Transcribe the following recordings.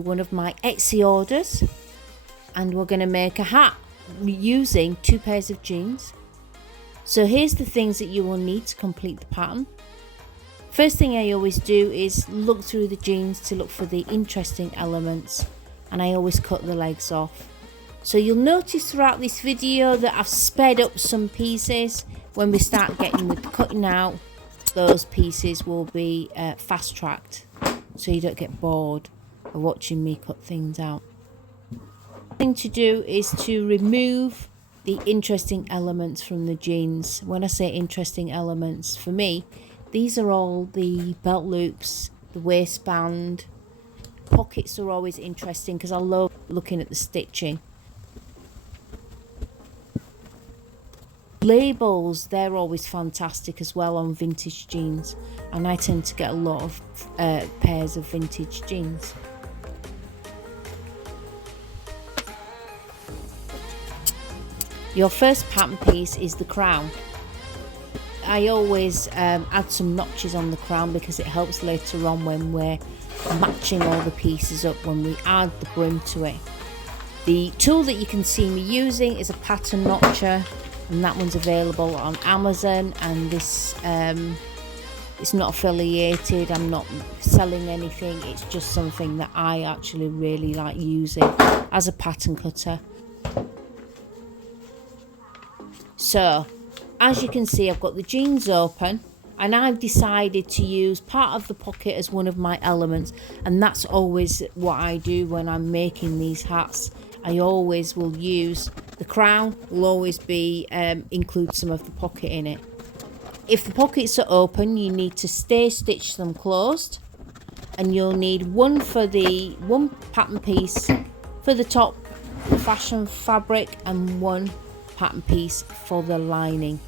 one of my Etsy orders, and we're going to make a hat using 2 pairs of jeans. So here's the things that you will need to complete the pattern. First thing I always do is look through the jeans to look for the interesting elements, and I always cut the legs off. So you'll notice throughout this video that I've sped up some pieces. When we start getting with the cutting out, those pieces will be fast tracked, so you don't get bored of watching me cut things out. The thing to do is to remove the interesting elements from the jeans. When I say interesting elements, for me, these are all the belt loops, the waistband. Pockets are always interesting because I love looking at the stitching. Labels, they're always fantastic as well on vintage jeans, and I tend to get a lot of pairs of vintage jeans. Your first pattern piece is the crown. I always add some notches on the crown because it helps later on when we're matching all the pieces up, when we add the brim to it. The tool that you can see me using is a pattern notcher, and that one's available on Amazon, and this it's not affiliated, I'm not selling anything, it's just something that I actually really like using as a pattern cutter. So as you can see, I've got the jeans open, and I've decided to use part of the pocket as one of my elements, and that's always what I do when I'm making these hats. I always will use the crown, will always be include some of the pocket in it. If the pockets are open, you need to stitch them closed, and you'll need one pattern piece for the top fashion fabric and one pattern piece for the lining.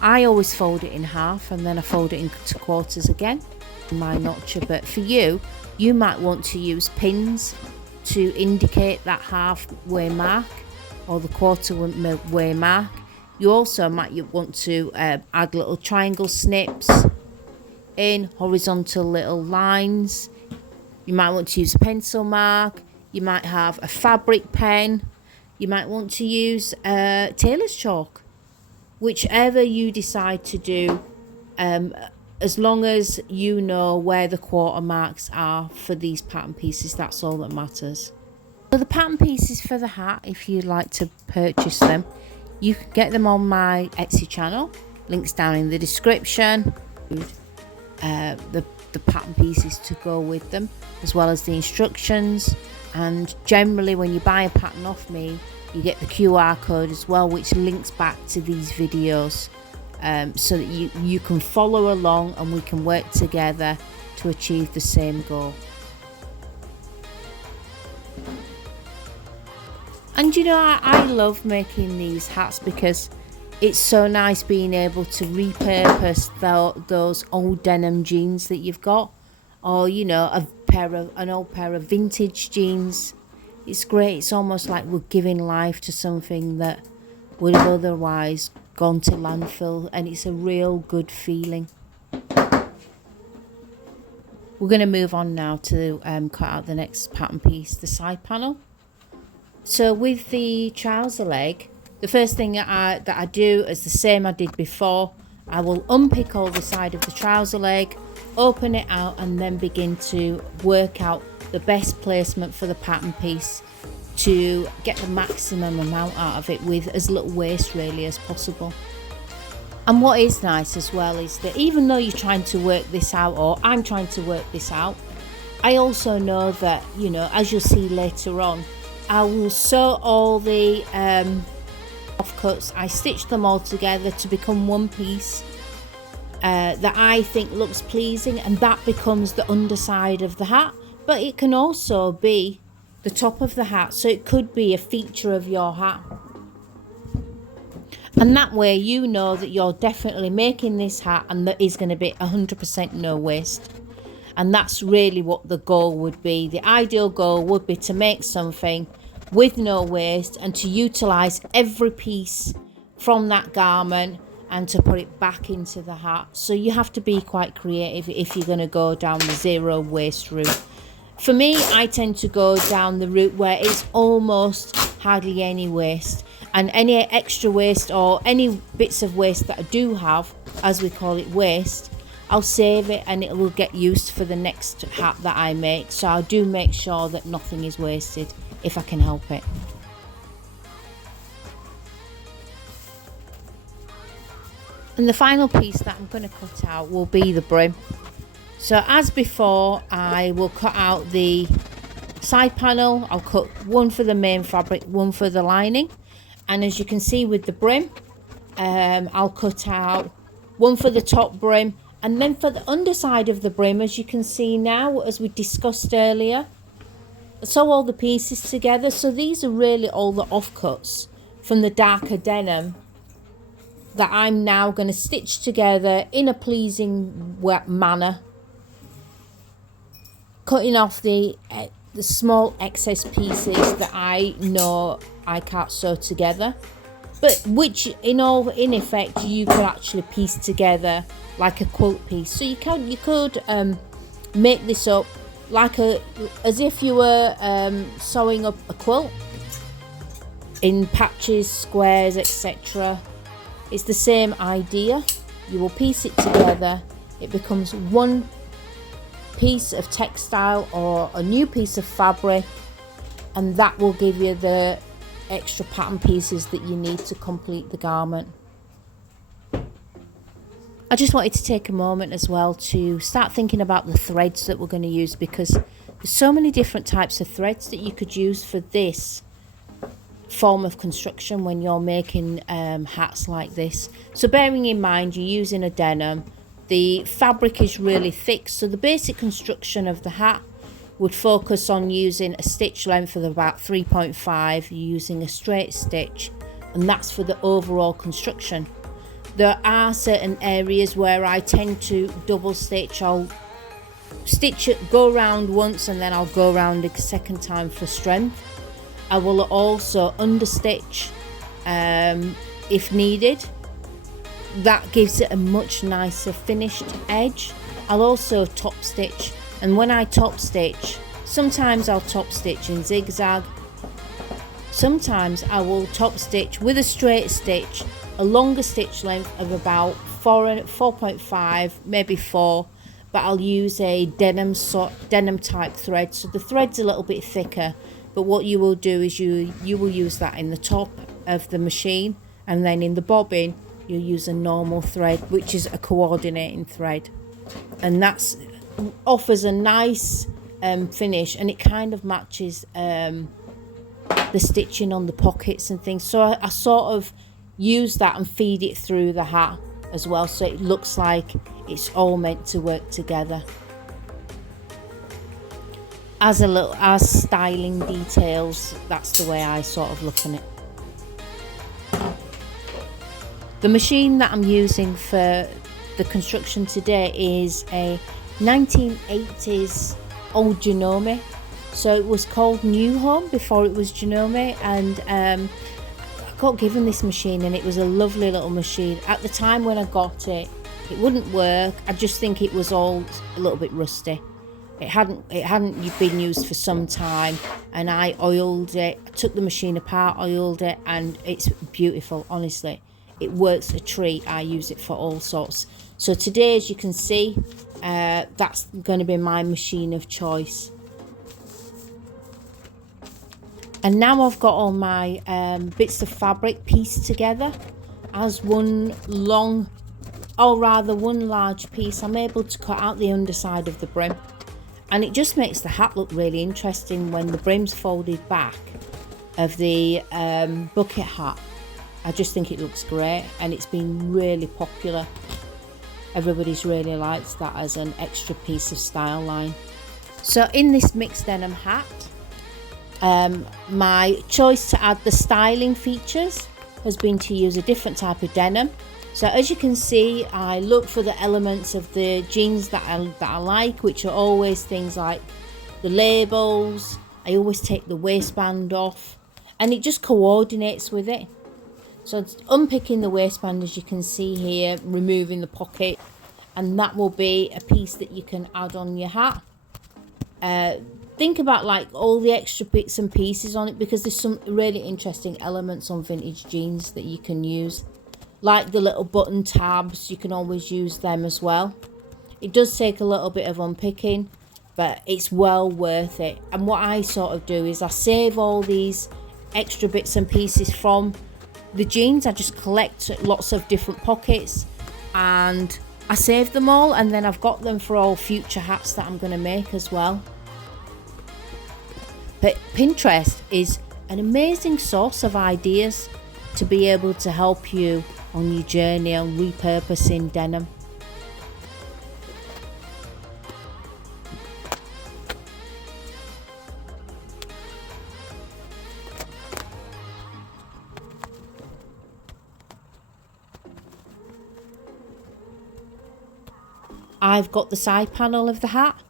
I always fold it in half, and then I fold it into quarters again, my notcher. But for you, you might want to use pins to indicate that halfway mark or the quarter way mark. You also might want to add little triangle snips in, horizontal little lines. You might want to use a pencil mark. You might have a fabric pen. You might want to use tailor's chalk. Whichever you decide to do, as long as you know where the quarter marks are for these pattern pieces, that's all that matters. So the pattern pieces for the hat, if you'd like to purchase them, you can get them on my Etsy channel, links down in the description. The pattern pieces to go with them, as well as the instructions. And generally when you buy a pattern off me, you get the QR code as well, which links back to these videos, so that you can follow along and we can work together to achieve the same goal. And you know, I love making these hats because it's so nice being able to repurpose those old denim jeans that you've got, or you know, an old pair of vintage jeans. It's great. It's almost like we're giving life to something that would have otherwise gone to landfill, and it's a real good feeling. We're going to move on now to cut out the next pattern piece, the side panel. So with the trouser leg, the first thing that I do is the same I did before. I will unpick all the side of the trouser leg, open it out, and then begin to work out the best placement for the pattern piece to get the maximum amount out of it with as little waste really as possible. And what is nice as well is that even though you're trying to work this out, or I'm trying to work this out, I also know that, you know, as you'll see later on, I will sew all the offcuts. I stitch them all together to become one piece that I think looks pleasing, and that becomes the underside of the hat. But it can also be the top of the hat, so it could be a feature of your hat. And that way you know that you're definitely making this hat and that is going to be 100% no waste. And that's really what the goal would be. The ideal goal would be to make something with no waste, and to utilize every piece from that garment and to put it back into the hat. So you have to be quite creative if you're going to go down the zero waste route. For me, I tend to go down the route where it's almost hardly any waste, and any extra waste or any bits of waste that I do have, as we call it, waste, I'll save it and it will get used for the next hat that I make. So I do make sure that nothing is wasted if I can help it. And the final piece that I'm going to cut out will be the brim. So as before, I will cut out the side panel. I'll cut one for the main fabric, one for the lining. And as you can see with the brim, I'll cut out one for the top brim, and then for the underside of the brim, as you can see now, as we discussed earlier, sew all the pieces together. So these are really all the offcuts from the darker denim that I'm now going to stitch together in a pleasing manner, cutting off the small excess pieces that I know I can't sew together, but which in effect you could actually piece together like a quilt piece. So you could make this up like as if you were sewing up a quilt in patches, squares, etc. It's the same idea. You will piece it together, it becomes one piece of textile or a new piece of fabric, and that will give you the extra pattern pieces that you need to complete the garment. I just wanted to take a moment as well to start thinking about the threads that we're going to use, because there's so many different types of threads that you could use for this form of construction when you're making hats like this. So bearing in mind you're using a denim, the fabric is really thick, so the basic construction of the hat would focus on using a stitch length of about 3.5, using a straight stitch, and that's for the overall construction. There are certain areas where I tend to double stitch. I'll stitch it, go around once, and then I'll go around a second time for strength. I will also understitch if needed. That gives it a much nicer finished edge. I'll also top stitch, and when I top stitch, sometimes I'll top stitch in zigzag, sometimes I will top stitch with a straight stitch, a longer stitch length of about 4.5, maybe 4, but I'll use a denim type thread, so the thread's a little bit thicker. But what you will do is you will use that in the top of the machine, and then in the bobbin you'll use a normal thread, which is a coordinating thread, and that offers a nice finish, and it kind of matches the stitching on the pockets and things. So I sort of use that and feed it through the hat as well, so it looks like it's all meant to work together. As styling details, that's the way I sort of look at it. The machine that I'm using for the construction today is a 1980s old Janome. So it was called New Home before it was Janome, and I got given this machine, and it was a lovely little machine. At the time when I got it, it wouldn't work. I just think it was all a little bit rusty. It hadn't been used for some time, and I oiled it. I took the machine apart, oiled it, and it's beautiful. Honestly, it works a treat. I use it for all sorts. So today, as you can see, that's going to be my machine of choice. And now I've got all my bits of fabric pieced together as one large piece. I'm able to cut out the underside of the brim. And it just makes the hat look really interesting when the brim's folded back of the bucket hat. I just think it looks great, and it's been really popular. Everybody's really liked that as an extra piece of style line. So in this mixed denim hat, my choice to add the styling features has been to use a different type of denim. So as you can see, I look for the elements of the jeans that I like, which are always things like the labels. I always take the waistband off. and it just coordinates with it. So it's unpicking the waistband, as you can see here, removing the pocket, and that will be a piece that you can add on your hat. Think about like all the extra bits and pieces on it, because there's some really interesting elements on vintage jeans that you can use, like the little button tabs. You can always use them as well. It does take a little bit of unpicking, but it's well worth it. And what I sort of do is I save all these extra bits and pieces from the jeans. I just collect lots of different pockets and I save them all, and then I've got them for all future hats that I'm going to make as well. But Pinterest is an amazing source of ideas to be able to help you on your journey on repurposing denim. I've got the side panel of the hat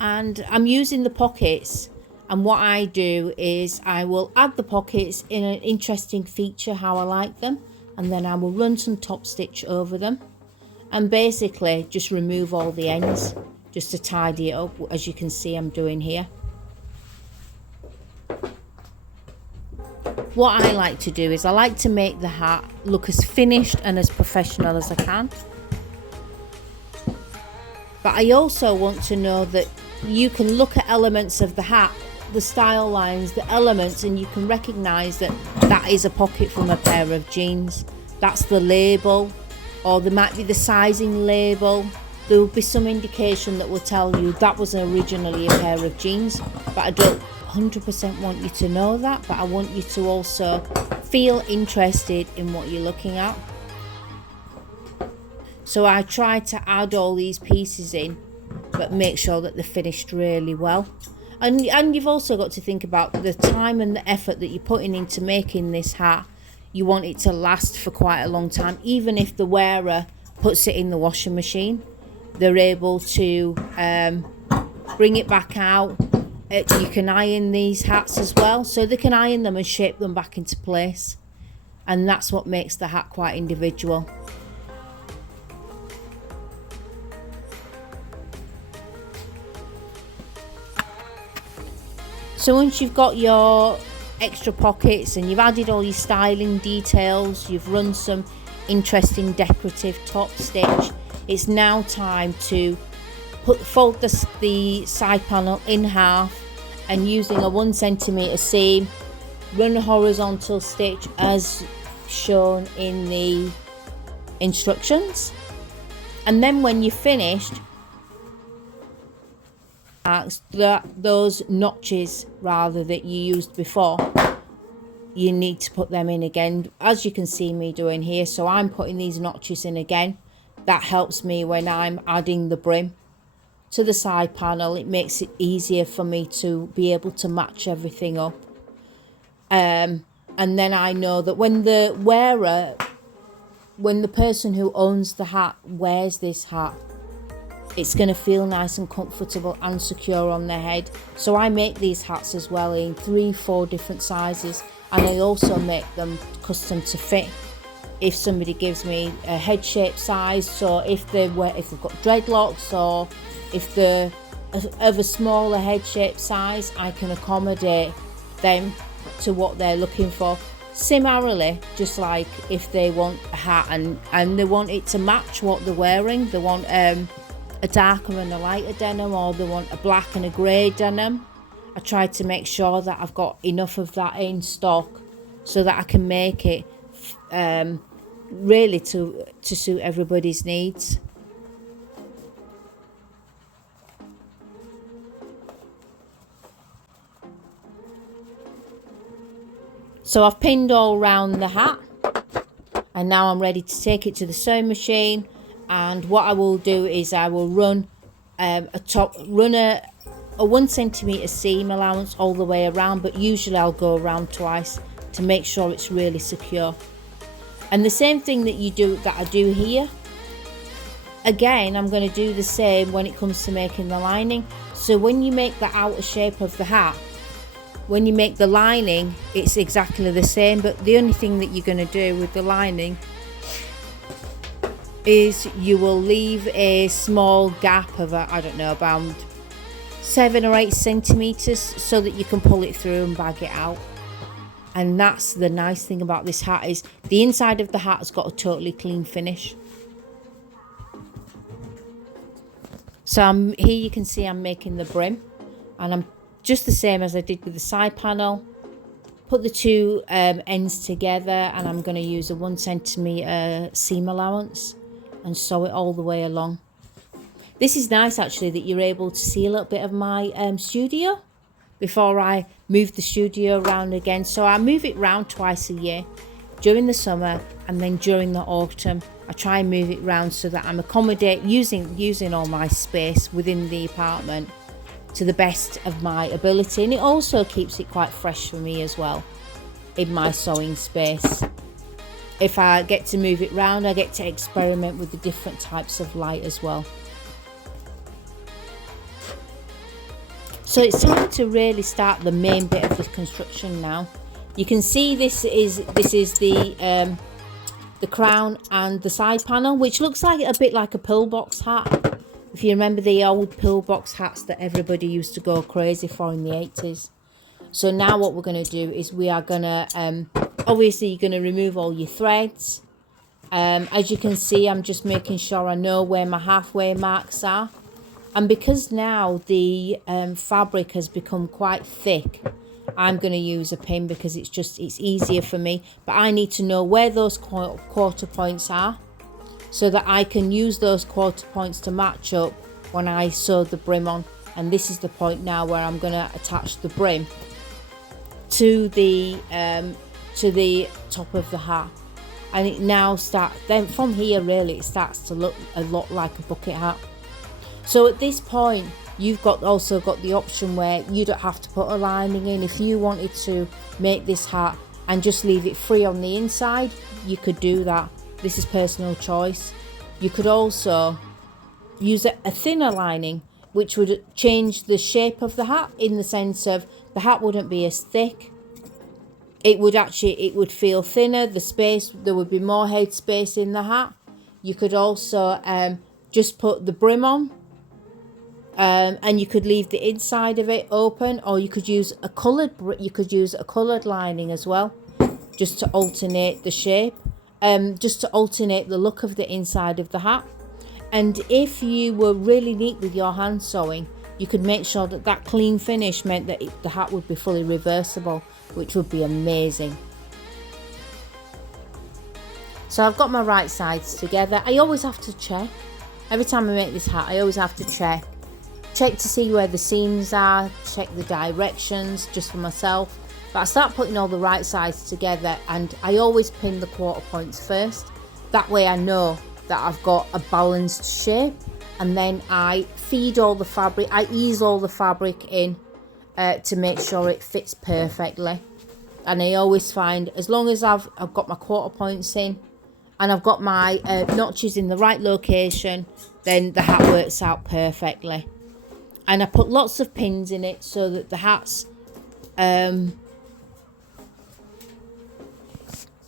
and I'm using the pockets, and what I do is I will add the pockets in an interesting feature how I like them, and then I will run some top stitch over them and basically just remove all the ends just to tidy it up, as you can see I'm doing here. What I like to do is I like to make the hat look as finished and as professional as I can. But I also want to know that you can look at elements of the hat, the style lines, the elements, and you can recognise that that is a pocket from a pair of jeans. That's the label, or there might be the sizing label. There will be some indication that will tell you that was originally a pair of jeans, but I don't 100% want you to know that, but I want you to also feel interested in what you're looking at. So I try to add all these pieces in, but make sure that they're finished really well. And you've also got to think about the time and the effort that you're putting into making this hat. You want it to last for quite a long time. Even if the wearer puts it in the washing machine, they're able to bring it back out. You can iron these hats as well, so they can iron them and shape them back into place. And that's what makes the hat quite individual. So once you've got your extra pockets and you've added all your styling details, you've run some interesting decorative top stitch, it's now time to fold the side panel in half, and using a 1 centimeter seam, run a horizontal stitch as shown in the instructions. And then when you're finished, those notches rather that you used before, you need to put them in again, as you can see me doing here. So I'm putting these notches in again. That helps me when I'm adding the brim to the side panel. It makes it easier for me to be able to match everything up, and then I know that when the wearer, when the person who owns the hat wears this hat, it's going to feel nice and comfortable and secure on their head. So I make these hats as well in 3-4 different sizes, and I also make them custom to fit. If somebody gives me a head shape size, so if they've got dreadlocks, or if they're of a smaller head shape size, I can accommodate them to what they're looking for. Similarly, just like if they want a hat and they want it to match what they're wearing, they want a darker and a lighter denim, or they want a black and a grey denim, I try to make sure that I've got enough of that in stock so that I can make it really to suit everybody's needs. So I've pinned all around the hat, and now I'm ready to take it to the sewing machine. And what I will do is I will run a 1 centimeter seam allowance all the way around, but usually I'll go around twice to make sure it's really secure. And the same thing that I do here, again, I'm going to do the same when it comes to making the lining. So when you make the outer shape of the hat, when you make the lining, it's exactly the same, but the only thing that you're going to do with the lining is you will leave a small gap of, I don't know, about 7 or 8 centimeters so that you can pull it through and bag it out. And that's the nice thing about this hat, is the inside of the hat has got a totally clean finish. So here you can see I'm making the brim, and I'm just the same as I did with the side panel. Put the two ends together, and I'm going to use a 1 centimeter seam allowance and sew it all the way along. This is nice actually, that you're able to see a little bit of my studio before I move the studio around again. So I move it round twice a year, during the summer and then during the autumn. I try and move it round so that I'm using all my space within the apartment to the best of my ability, and it also keeps it quite fresh for me as well in my sewing space. If I get to move it round, I get to experiment with the different types of light as well. So it's time to really start the main bit of the construction now. You can see this is the crown and the side panel, which looks like a bit like a pillbox hat. If you remember the old pillbox hats that everybody used to go crazy for in the 80s. So now what we're going to do is we are going to, obviously you're going to remove all your threads. As you can see, I'm just making sure I know where my halfway marks are. And because now the fabric has become quite thick, I'm going to use a pin because it's easier for me. But I need to know where those quarter points are, so that I can use those quarter points to match up when I sew the brim on. And this is the point now where I'm going to attach the brim to the top of the hat. And it now starts, then from here really it starts to look a lot like a bucket hat. So at this point you've also got the option where you don't have to put a lining in. If you wanted to make this hat and just leave it free on the inside, you could do that. This is personal choice. You could also use a thinner lining, which would change the shape of the hat, in the sense of the hat wouldn't be as thick. It would feel thinner. There would be more head space in the hat. You could also just put the brim on, and you could leave the inside of it open, or you could use a coloured lining as well, just to alternate the shape. Just to alternate the look of the inside of the hat. And if you were really neat with your hand sewing, you could make sure that clean finish meant that the hat would be fully reversible, which would be amazing. So I've got my right sides together. I always have to check. Every time I make this hat, I always have to check to see where the seams are, check the directions just for myself. But I start putting all the right sides together, and I always pin the quarter points first. That way I know that I've got a balanced shape, and then I feed all the fabric, I ease all the fabric in to make sure it fits perfectly. And I always find, as long as I've got my quarter points in and I've got my notches in the right location, then the hat works out perfectly. And I put lots of pins in it so that the hat's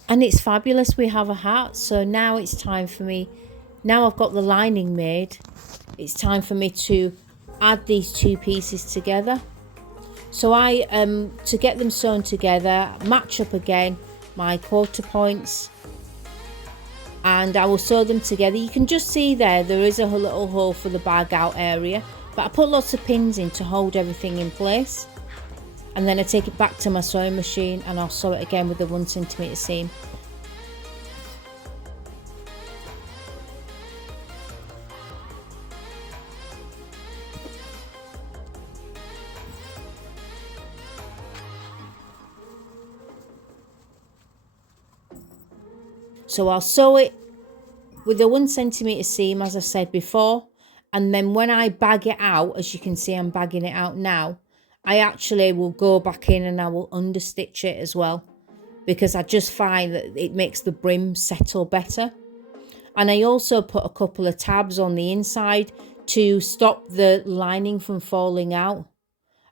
and it's fabulous. We have a hat. So now it's time for me, now I've got the lining made, it's time for me to add these two pieces together. So to get them sewn together, match up again my quarter points, and I will sew them together. You can just see there is a little hole for the bag out area, but I put lots of pins in to hold everything in place. And then I take it back to my sewing machine and I'll sew it again with a 1 centimeter seam. So I'll sew it with a 1 centimeter seam, as I said before. And then when I bag it out, as you can see I'm bagging it out now, I actually will go back in and I will understitch it as well, because I just find that it makes the brim settle better. And I also put a couple of tabs on the inside to stop the lining from falling out.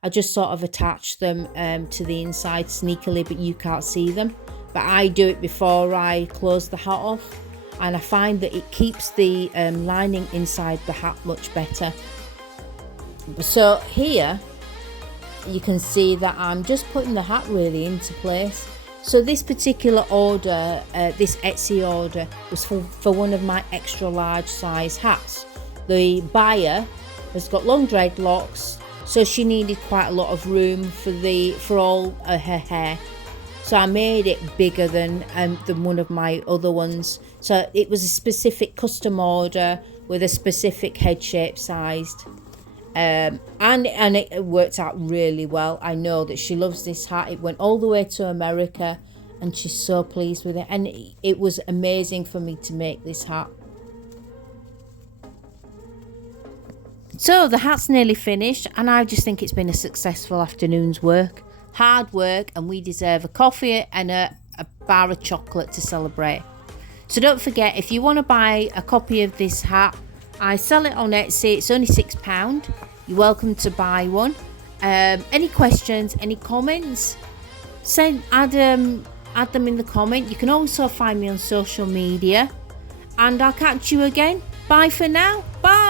I just sort of attach them to the inside sneakily, but you can't see them. But I do it before I close the hat off, and I find that it keeps the lining inside the hat much better. So here you can see that I'm just putting the hat really into place. So this particular order, this Etsy order, was for one of my extra large size hats. The buyer has got long dreadlocks, so she needed quite a lot of room for all her hair. So I made it bigger than one of my other ones. So it was a specific custom order with a specific head shape sized. And it worked out really well. I know that she loves this hat. It went all the way to America and she's so pleased with it, and it was amazing for me to make this hat. So the hat's nearly finished, and I just think it's been a successful afternoon's work. Hard work, and we deserve a coffee and a bar of chocolate to celebrate. So don't forget, if you want to buy a copy of this hat, I sell it on Etsy. It's only £6. You're welcome to buy one. Any questions, any comments, add them in the comment. You can also find me on social media, and I'll catch you again. Bye for now. Bye.